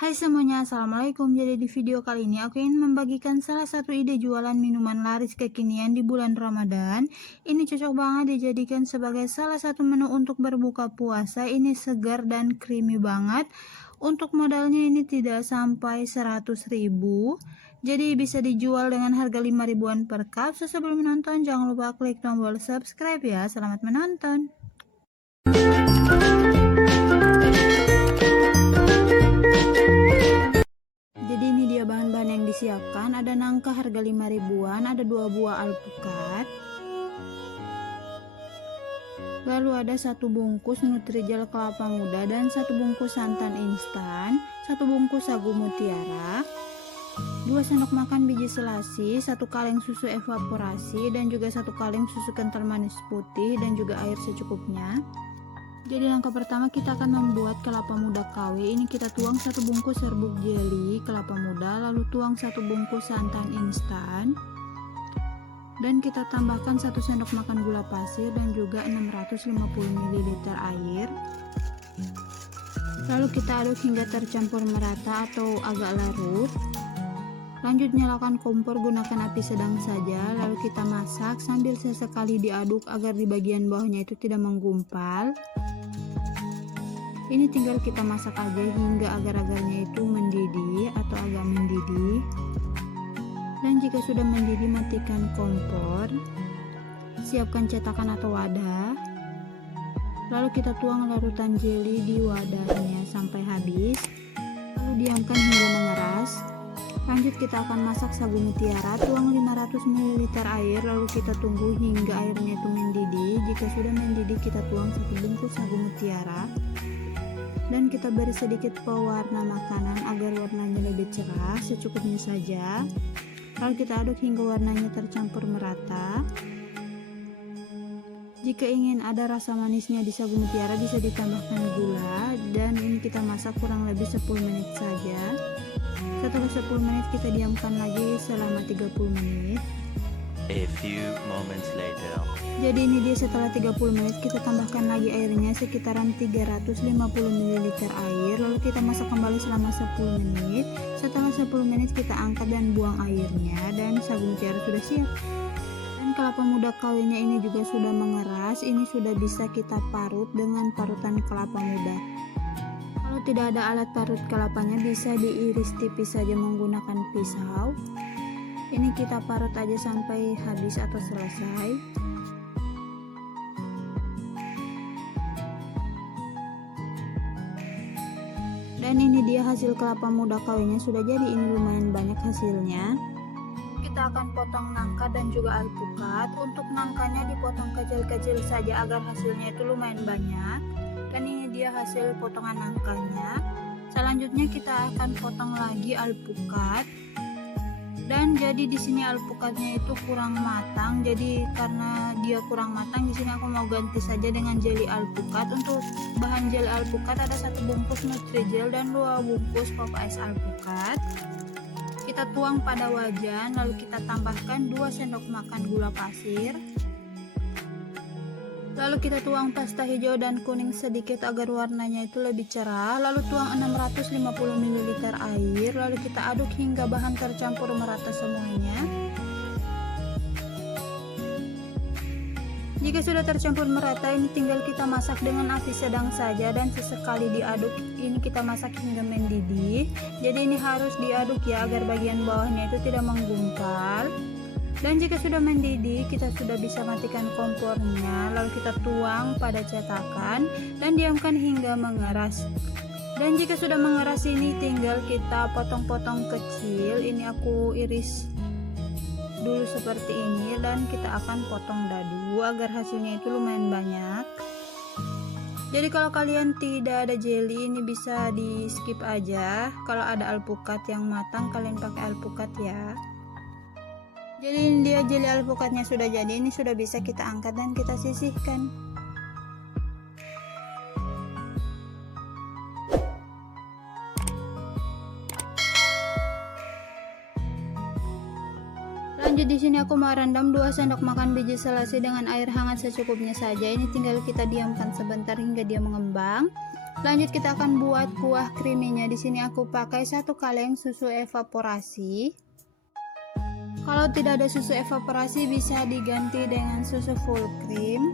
Hai semuanya, assalamualaikum. Jadi di video kali ini aku ingin membagikan salah satu ide jualan minuman laris kekinian di bulan Ramadan. Ini cocok banget dijadikan sebagai salah satu menu untuk berbuka puasa. Ini segar dan creamy banget. Untuk modalnya ini tidak sampai 100.000. Jadi bisa dijual dengan harga 5 ribuan per cup. Sebelum menonton jangan lupa klik tombol subscribe ya. Selamat menonton. Jadi ini dia bahan-bahan yang disiapkan. Ada nangka harga 5 ribuan, ada 2 buah alpukat, lalu ada 1 bungkus Nutrijel kelapa muda dan 1 bungkus santan instan, 1 bungkus sagu mutiara, 2 sendok makan biji selasi, 1 kaleng susu evaporasi, dan juga 1 kaleng susu kental manis putih, dan juga air secukupnya. Jadi langkah pertama kita akan membuat kelapa muda KW. Ini kita tuang 1 bungkus serbuk jelly kelapa muda, lalu tuang 1 bungkus santan instan, dan kita tambahkan 1 sendok makan gula pasir dan juga 650 ml air. Lalu kita aduk hingga tercampur merata atau agak larut. Lanjut nyalakan kompor, gunakan api sedang saja, lalu kita masak sambil sesekali diaduk agar di bagian bawahnya itu tidak menggumpal. Ini tinggal kita masak aja hingga agar-agarnya itu mendidih atau agak mendidih. Dan jika sudah mendidih, matikan kompor. Siapkan cetakan atau wadah. Lalu kita tuang larutan jelly di wadahnya sampai habis. Lalu diamkan hingga mengeras. Lanjut kita akan masak sagu mutiara, tuang 500 ml air, lalu kita tunggu hingga airnya itu mendidih. Jika sudah mendidih, kita tuang 1 bungkus sagu mutiara. Dan kita beri sedikit pewarna makanan agar warnanya lebih cerah, secukupnya saja. Lalu kita aduk hingga warnanya tercampur merata. Jika ingin ada rasa manisnya di sagu mutiara, bisa ditambahkan gula. Dan ini kita masak kurang lebih 10 menit saja. Setelah 10 menit kita diamkan lagi selama 30 menit. A few moments later. Jadi ini dia setelah 30 menit kita tambahkan lagi airnya sekitaran 350 ml air, lalu kita masak kembali selama 10 menit. Setelah 10 menit kita angkat dan buang airnya, dan sagu mutiara sudah siap. Dan kelapa muda KW-nya ini juga sudah mengeras. Ini sudah bisa kita parut dengan parutan kelapa muda. Kalau tidak ada alat parut kelapanya, bisa diiris tipis saja menggunakan pisau. Ini kita parut aja sampai habis atau selesai. Dan ini dia hasil kelapa muda KW-nya sudah jadi. Ini lumayan banyak hasilnya. Kita akan potong nangka dan juga alpukat. Untuk nangkanya dipotong kecil-kecil saja agar hasilnya itu lumayan banyak. Dan ini dia hasil potongan nangkanya. Selanjutnya kita akan potong lagi alpukat. Dan jadi di sini alpukatnya itu kurang matang. Jadi karena dia kurang matang, di sini aku mau ganti saja dengan jelly alpukat. Untuk bahan jelly alpukat ada 1 bungkus Nutrijel dan 2 bungkus pop ice alpukat. Kita tuang pada wajan, lalu kita tambahkan 2 sendok makan gula pasir. Lalu kita tuang pasta hijau dan kuning sedikit agar warnanya itu lebih cerah. Lalu tuang 650 ml air. Lalu kita aduk hingga bahan tercampur merata semuanya. Jika sudah tercampur merata, ini tinggal kita masak dengan api sedang saja dan sesekali diaduk. Ini kita masak hingga mendidih. Jadi ini harus diaduk ya agar bagian bawahnya itu tidak menggumpal. Dan jika sudah mendidih, kita sudah bisa matikan kompornya. Lalu kita tuang pada cetakan dan diamkan hingga mengeras. Dan jika sudah mengeras, ini tinggal kita potong-potong kecil. Ini aku iris dulu seperti ini, dan kita akan potong dadu agar hasilnya itu lumayan banyak. Jadi kalau kalian tidak ada jelly, ini bisa di skip aja. Kalau ada alpukat yang matang, kalian pakai alpukat ya. Jadi ini dia jelly alpukatnya sudah jadi. Ini sudah bisa kita angkat dan kita sisihkan. Lanjut di sini aku mau rendam 2 sendok makan biji selasi dengan air hangat secukupnya saja. Ini tinggal kita diamkan sebentar hingga dia mengembang. Lanjut kita akan buat kuah creaminya. Di sini aku pakai 1 kaleng susu evaporasi. Kalau tidak ada susu evaporasi bisa diganti dengan susu full cream.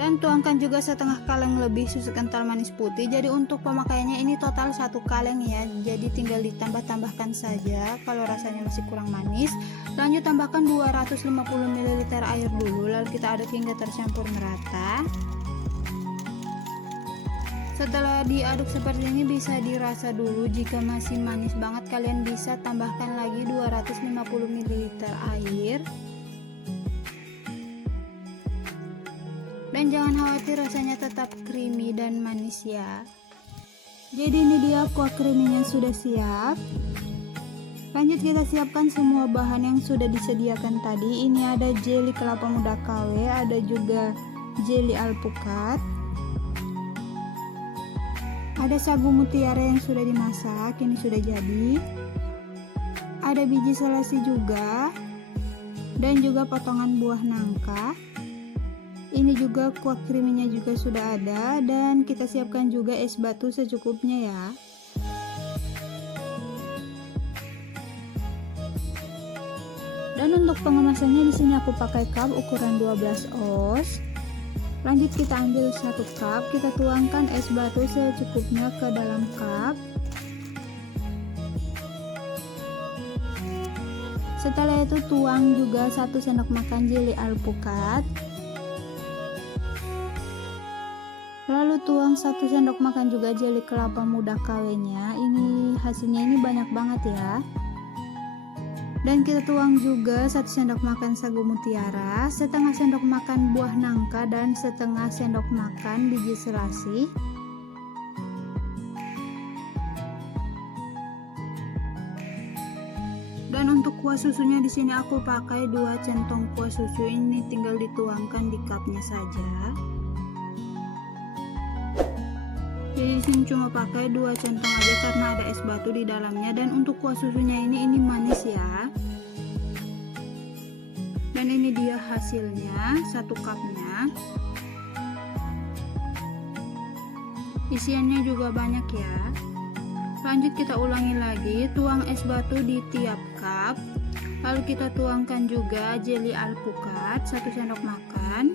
Dan tuangkan juga setengah kaleng lebih susu kental manis putih. Jadi untuk pemakaiannya ini total 1 kaleng ya. Jadi tinggal ditambah-tambahkan saja kalau rasanya masih kurang manis. Lanjut tambahkan 250 ml air dulu, lalu kita aduk hingga tercampur merata. Setelah diaduk seperti ini bisa dirasa dulu. Jika masih manis banget kalian bisa tambahkan lagi 250 ml air. Dan jangan khawatir, rasanya tetap creamy dan manis ya. Jadi ini dia kuah creaminya sudah siap. Lanjut kita siapkan semua bahan yang sudah disediakan tadi. Ini ada jelly kelapa muda KW, ada juga jelly alpukat, ada sagu mutiara yang sudah dimasak, ini sudah jadi. Ada biji selasi juga, dan juga potongan buah nangka. Ini juga kuah creaminya juga sudah ada, dan kita siapkan juga es batu secukupnya ya. Dan untuk pengemasannya di sini aku pakai cup ukuran 12 oz. Lanjut kita ambil 1 cup, kita tuangkan es batu secukupnya ke dalam cup. Setelah itu tuang juga 1 sendok makan jelly alpukat. Lalu tuang 1 sendok makan juga jelly kelapa muda KW-nya. Ini hasilnya ini banyak banget ya. Dan kita tuang juga 1 sendok makan sagu mutiara, setengah sendok makan buah nangka, dan setengah sendok makan biji selasi. Dan untuk kuah susunya di sini aku pakai 2 centong kuah susu. Ini tinggal dituangkan di cupnya saja. Jadi di sini cuma pakai 2 centong aja karena ada es batu di dalamnya. Dan untuk kuah susunya ini manis ya. Dan ini dia hasilnya, 1 cupnya. Isiannya juga banyak ya. Lanjut kita ulangi lagi, tuang es batu di tiap cup. Lalu kita tuangkan juga jelly alpukat 1 sendok makan,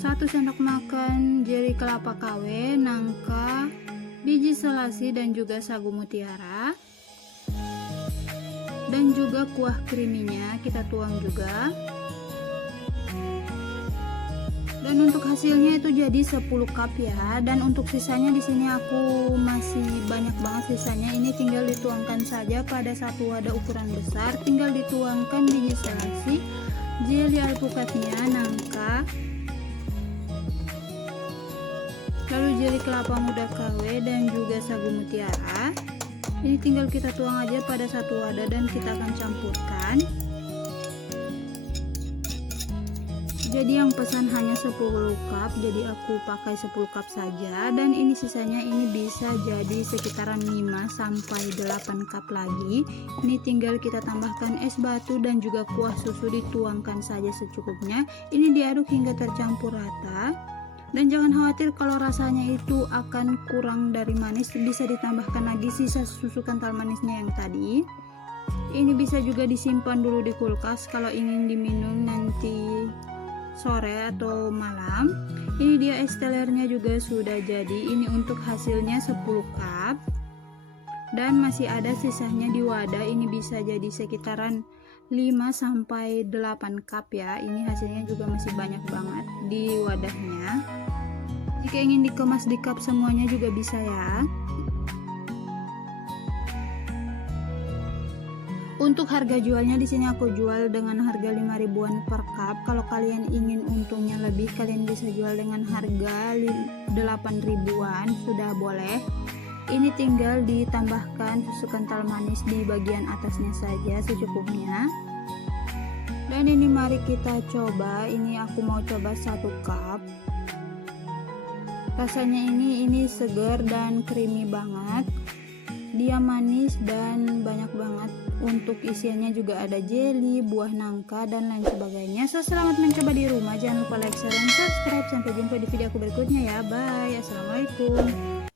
1 sendok makan jelly kelapa KW, nangka, biji selasi, dan juga sagu mutiara. Dan juga kuah creaminya kita tuang juga. Dan untuk hasilnya itu jadi 10 cup ya. Dan untuk sisanya di sini aku masih banyak banget sisanya. Ini tinggal dituangkan saja pada 1 wadah ukuran besar. Tinggal dituangkan biji selasi, jelly alpukatnya, nangka, lalu jelly kelapa muda KW, dan juga sagu mutiara. Ini tinggal kita tuang aja pada 1 wadah dan kita akan campurkan. Jadi yang pesan hanya 10 cup, jadi aku pakai 10 cup saja. Dan ini sisanya ini bisa jadi sekitaran 5 sampai 8 cup lagi. Ini tinggal kita tambahkan es batu dan juga kuah susu, dituangkan saja secukupnya. Ini diaduk hingga tercampur rata. Dan jangan khawatir kalau rasanya itu akan kurang dari manis, bisa ditambahkan lagi sisa susu kental manisnya yang tadi. Ini bisa juga disimpan dulu di kulkas kalau ingin diminum nanti sore atau malam. Ini dia es telernya juga sudah jadi. Ini untuk hasilnya 10 cup. Dan masih ada sisanya di wadah. Ini bisa jadi sekitaran 5 sampai 8 cup ya. Ini hasilnya juga masih banyak banget di wadahnya. Jika ingin dikemas di cup semuanya juga bisa ya. Untuk harga jualnya di sini aku jual dengan harga 5 ribuan per cup. Kalau kalian ingin untungnya lebih, kalian bisa jual dengan harga 8 ribuan, sudah boleh. Ini tinggal ditambahkan susu kental manis di bagian atasnya saja secukupnya. Dan ini mari kita coba. Ini aku mau coba 1 cup. Rasanya ini segar dan creamy banget. Dia manis dan banyak banget Untuk isiannya juga ada jelly, buah nangka, dan lain sebagainya. So, selamat mencoba di rumah. Jangan lupa like, share, dan subscribe. Sampai jumpa di video aku berikutnya ya. Bye. Assalamualaikum.